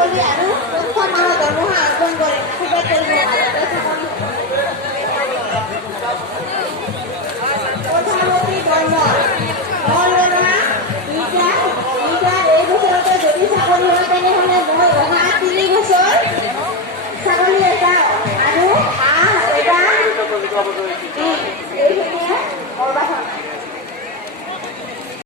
চাকৰি আৰু 4 মাহৰ দৰমহা অৰ্জন কৰে আশীৰ্বাদ কৰিব ভাৰতীয় চাকৰি প্ৰধানমন্ত্ৰী ধৰ্মৰ মৌলানা দুইটা এই বছৰতে যদি চাকৰি হয় তেনেহ'লে মই অহা 3 বছৰ ছাগলী এটা আৰু হাঁহ এটা এইখিনি